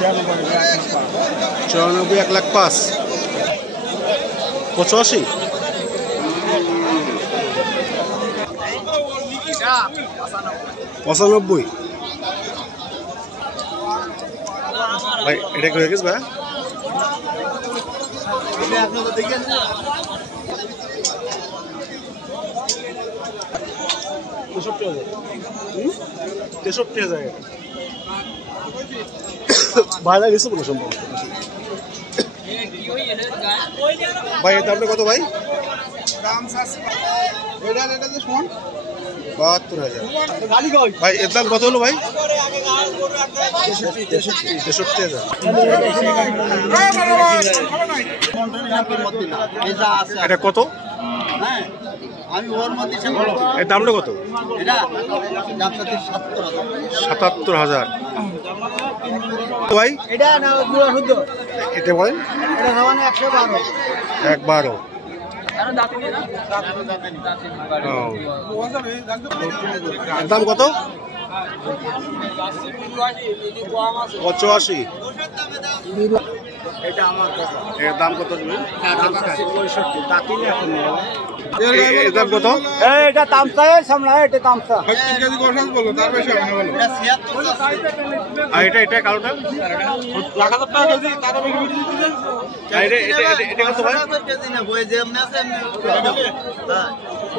94 1,05,000 85 95 ভাই এটা কি হয়ে গেছে ভাই তেষট্টি হাজার বাজার গেছে কোনো সম্ভব ভাই এর দামটা কত ভাই দাম 72,000 ভাই এর দাম কত হলো ভাই 63,000 এটা কত এর দামটা কত 77,000 ভাই এটা বলেন 112 দাম কত 85 এর দাম কত এর দাম কত এটা তামসা সামনে এটা তামসা আর এটা কালোটা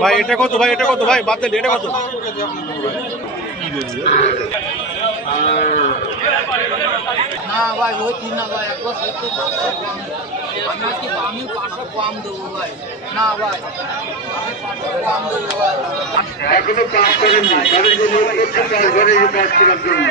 ভাই এটা কত ভাই এটা কত ভাই বাদ দেন এটা কত না ভাই ওই তিন না ভাই একবার কি আমি 500 কম দেব ভাই না ভাই আমি 500 কম দেব ভাই এখনো কাজ করেননি তাদেরকে অনুরোধ করছি কাজ করে কাজ করার জন্য